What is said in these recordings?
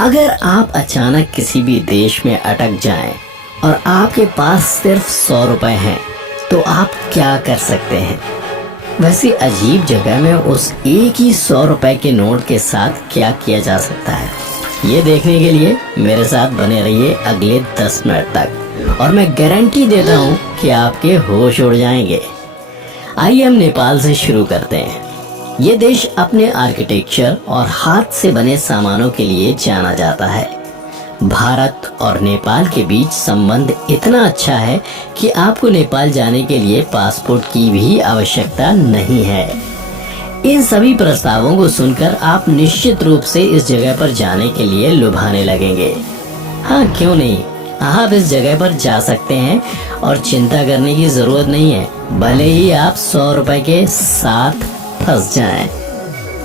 अगर आप अचानक किसी भी देश में अटक जाएं और आपके पास सिर्फ 100 रुपए हैं तो आप क्या कर सकते हैं? वैसे अजीब जगह में उस एक ही 100 रुपए के नोट के साथ क्या किया जा सकता है, ये देखने के लिए मेरे साथ बने रहिए अगले 10 मिनट तक और मैं गारंटी देता हूँ कि आपके होश उड़ जाएंगे। आइए हम नेपाल से शुरू करते हैं। ये देश अपने आर्किटेक्चर और हाथ से बने सामानों के लिए जाना जाता है। भारत और नेपाल के बीच संबंध इतना अच्छा है कि आपको नेपाल जाने के लिए पासपोर्ट की भी आवश्यकता नहीं है। इन सभी प्रस्तावों को सुनकर आप निश्चित रूप से इस जगह पर जाने के लिए लुभाने लगेंगे। हाँ, क्यों नहीं, आप इस जगह पर जा सकते हैं और चिंता करने की जरूरत नहीं है, भले ही आप 100 रुपए के साथ फंस जाएं,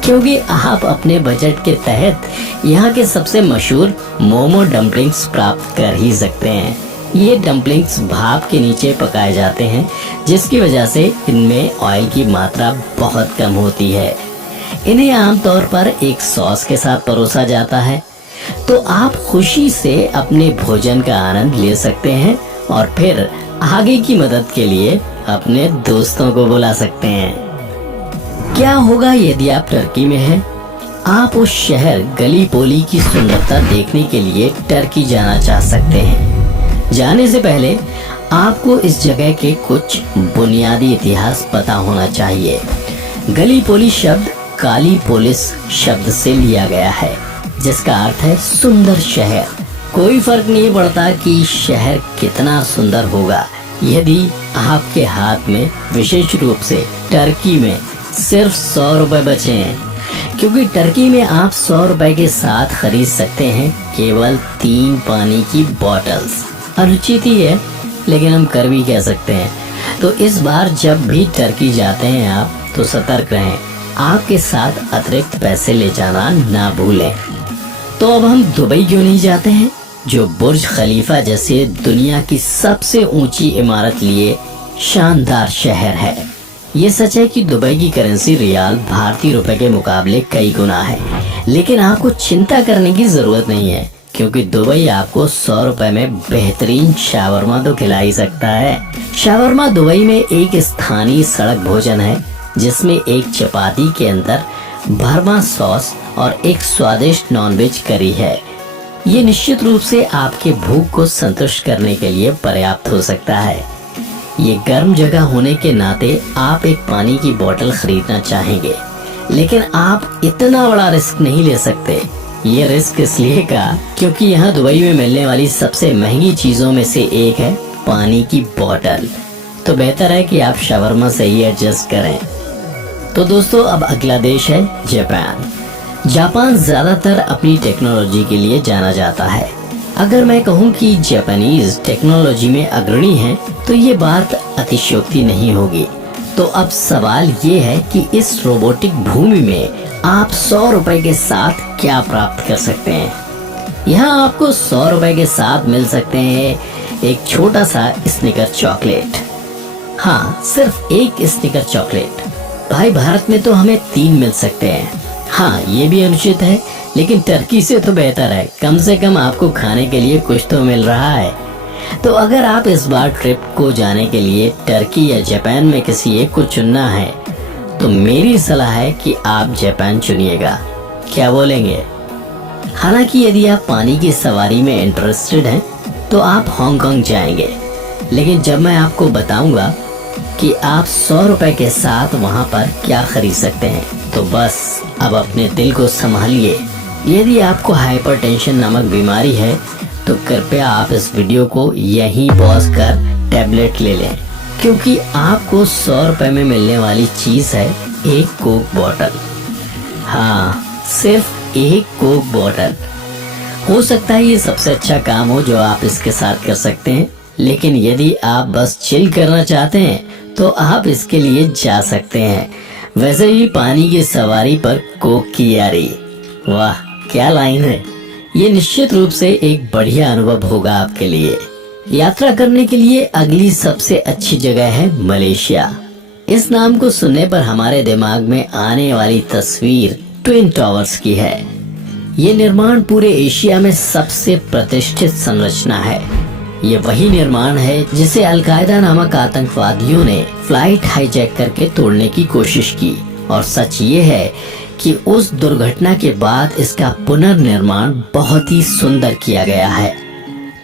क्योंकि आप अपने बजट के तहत यहाँ के सबसे मशहूर मोमो डम्पलिंग्स प्राप्त कर ही सकते हैं। ये डम्पलिंग्स भाप के नीचे पकाए जाते हैं, जिसकी वजह से इनमें ऑयल की मात्रा बहुत कम होती है। इन्हें आमतौर पर एक सॉस के साथ परोसा जाता है, तो आप खुशी से अपने भोजन का आनंद ले सकते हैं और फिर आगे की मदद के लिए अपने दोस्तों को बुला सकते हैं। क्या होगा यदि आप टर्की में हैं? आप उस शहर गलीपोली की सुंदरता देखने के लिए टर्की जाना चाह सकते हैं। जाने से पहले आपको इस जगह के कुछ बुनियादी इतिहास पता होना चाहिए। गलीपोली शब्द काली पोलिस शब्द से लिया गया है, जिसका अर्थ है सुंदर शहर। कोई फर्क नहीं पड़ता कि शहर कितना सुंदर होगा यदि आपके हाथ में विशेष रूप से टर्की में सिर्फ 100 रुपए बचे हैं, क्योंकि टर्की में आप 100 रुपए के साथ खरीद सकते हैं केवल 3 पानी की बॉटल्स। अनुचित ही है, लेकिन हम कर भी कह सकते हैं। तो इस बार जब भी टर्की जाते हैं आप, तो सतर्क रहें, आपके साथ अतिरिक्त पैसे ले जाना ना भूलें। तो अब हम दुबई क्यों नहीं जाते हैं, जो बुर्ज खलीफा जैसे दुनिया की सबसे ऊंची इमारत लिए शानदार शहर है। ये सच है कि दुबई की करेंसी रियाल भारतीय रुपए के मुकाबले कई गुना है, लेकिन आपको चिंता करने की जरूरत नहीं है, क्योंकि दुबई आपको 100 रुपए में बेहतरीन शावरमा तो खिला ही सकता है। शावरमा दुबई में एक स्थानीय सड़क भोजन है, जिसमें एक चपाती के अंदर भरमा सॉस और एक स्वादिष्ट नॉनवेज करी है। ये निश्चित रूप से आपके भूख को संतुष्ट करने के लिए पर्याप्त हो सकता है। ये गर्म जगह होने के नाते आप एक पानी की बोतल खरीदना चाहेंगे, लेकिन आप इतना बड़ा रिस्क नहीं ले सकते। ये रिस्क इसलिए का क्योंकि यहाँ दुबई में मिलने वाली सबसे महंगी चीजों में से एक है पानी की बोतल। तो बेहतर है कि आप शावरमा से ही एडजस्ट करें। तो दोस्तों, अब अगला देश है जापान। जापान ज्यादातर अपनी टेक्नोलॉजी के लिए जाना जाता है। अगर मैं कहूँ कि जापानीज टेक्नोलॉजी में अग्रणी हैं, तो ये बात अतिशयोक्ति नहीं होगी। तो अब सवाल ये है कि इस रोबोटिक भूमि में आप 100 रुपए के साथ क्या प्राप्त कर सकते हैं। यहाँ आपको 100 रुपए के साथ मिल सकते हैं एक छोटा सा स्निकर चॉकलेट। हाँ, सिर्फ एक स्निकर चॉकलेट। भाई, भारत में तो हमें 3 मिल सकते हैं। हाँ, ये भी अनुचित है, लेकिन टर्की से तो बेहतर है, कम से कम आपको खाने के लिए कुछ तो मिल रहा है। तो अगर आप इस बार ट्रिप को जाने के लिए टर्की या जापान में किसी एक को चुनना है, तो मेरी सलाह है कि आप जापान चुनिएगा। क्या बोलेंगे? हालांकि यदि आप पानी की सवारी में इंटरेस्टेड हैं, तो आप हांगकांग जाएंगे, लेकिन जब मैं आपको बताऊंगा कि आप 100 रुपए के साथ वहाँ पर क्या खरीद सकते हैं, तो बस अब अपने दिल को संभालिए। यदि आपको हाइपरटेंशन नामक बीमारी है, तो कृपया आप इस वीडियो को यहीं पॉज कर टैबलेट ले लें, क्योंकि आपको 100 रुपए में मिलने वाली चीज है एक कोक बॉटल। हाँ, सिर्फ एक कोक बॉटल। हो सकता है ये सबसे अच्छा काम हो जो आप इसके साथ कर सकते हैं, लेकिन यदि आप बस चिल करना चाहते हैं, तो आप इसके लिए जा सकते हैं। वैसे ही पानी की सवारी पर कोक की यारी, वाह क्या लाइन है। ये निश्चित रूप से एक बढ़िया अनुभव होगा आपके लिए। यात्रा करने के लिए अगली सबसे अच्छी जगह है मलेशिया। इस नाम को सुनने पर हमारे दिमाग में आने वाली तस्वीर ट्विन टावर्स की है। ये निर्माण पूरे एशिया में सबसे प्रतिष्ठित संरचना है। ये वही निर्माण है जिसे अलकायदा नामक आतंकवादियों ने फ्लाइट हाईजैक करके तोड़ने की कोशिश की, और सच ये है कि उस दुर्घटना के बाद इसका पुनर्निर्माण बहुत ही सुंदर किया गया है।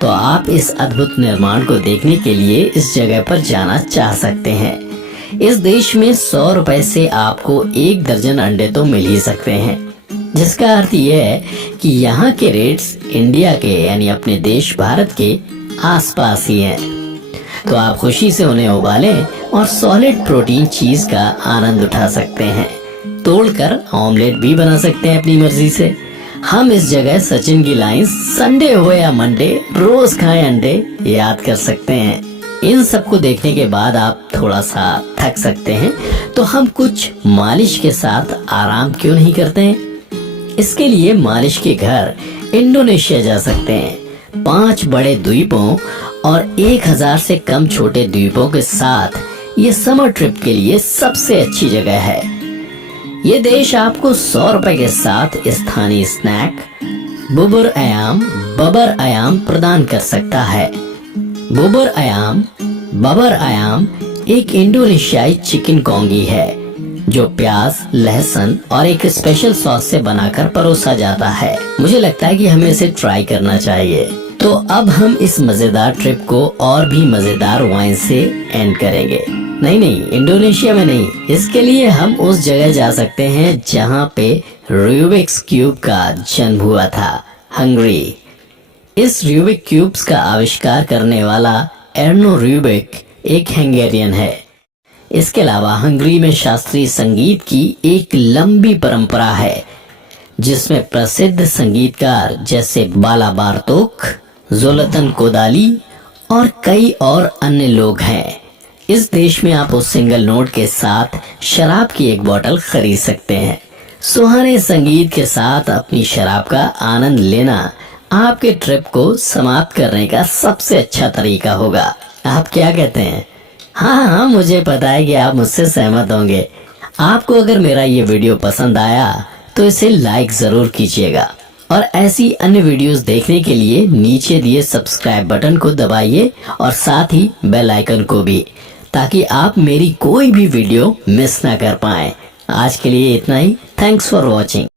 तो आप इस अद्भुत निर्माण को देखने के लिए इस जगह पर जाना चाह सकते हैं। इस देश में 100 रुपए से आपको 1 दर्जन अंडे तो मिल ही सकते हैं, जिसका अर्थ ये है कि यहाँ के रेट्स इंडिया के यानी अपने देश भारत के आसपास ही हैं। तो आप खुशी से उन्हें उबालें और सॉलिड प्रोटीन चीज का आनंद उठा सकते हैं। तोड़कर ऑमलेट भी बना सकते हैं अपनी मर्जी से। हम इस जगह सचिन की लाइन संडे हो या मंडे रोज खाएं अंडे याद कर सकते हैं। इन सब को देखने के बाद आप थोड़ा सा थक सकते हैं, तो हम कुछ मालिश के साथ आराम क्यों नहीं करते हैं। इसके लिए मालिश के घर इंडोनेशिया जा सकते हैं। 5 बड़े द्वीपों और 1000 से कम छोटे द्वीपों के साथ ये समर ट्रिप के लिए सबसे अच्छी जगह है। ये देश आपको 100 रुपए के साथ स्थानीय स्नैक बुबर अयाम प्रदान कर सकता है। बुबर अयाम एक इंडोनेशियाई चिकन कॉन्गी है जो प्याज, लहसुन और एक स्पेशल सॉस से बनाकर परोसा जाता है। मुझे लगता है कि हमें इसे ट्राई करना चाहिए। तो अब हम इस मजेदार ट्रिप को और भी मजेदार वाइन से एंड करेंगे। नहीं, इंडोनेशिया में नहीं। इसके लिए हम उस जगह जा सकते हैं जहाँ पे रूबिक्स क्यूब का जन्म हुआ था, हंगरी। इस रूबिक क्यूब्स का आविष्कार करने वाला एर्नो रूबिक एक हंगेरियन है। इसके अलावा हंगरी में शास्त्रीय संगीत की एक लंबी परंपरा है, जिसमें प्रसिद्ध संगीतकार जैसे बाला बार्तोक, जोलतन कोदाली और कई और अन्य लोग हैं। इस देश में आप उस सिंगल नोट के साथ शराब की एक बोतल खरीद सकते हैं। सुहाने संगीत के साथ अपनी शराब का आनंद लेना आपके ट्रिप को समाप्त करने का सबसे अच्छा तरीका होगा। आप क्या कहते हैं? हाँ, मुझे पता है कि आप मुझसे सहमत होंगे। आपको अगर मेरा ये वीडियो पसंद आया तो इसे लाइक जरूर कीजिएगा, और ऐसी अन्य वीडियोस देखने के लिए नीचे दिए सब्सक्राइब बटन को दबाइए और साथ ही बेल आइकन को भी, ताकि आप मेरी कोई भी वीडियो मिस ना कर पाएं। आज के लिए इतना ही। Thanks for watching.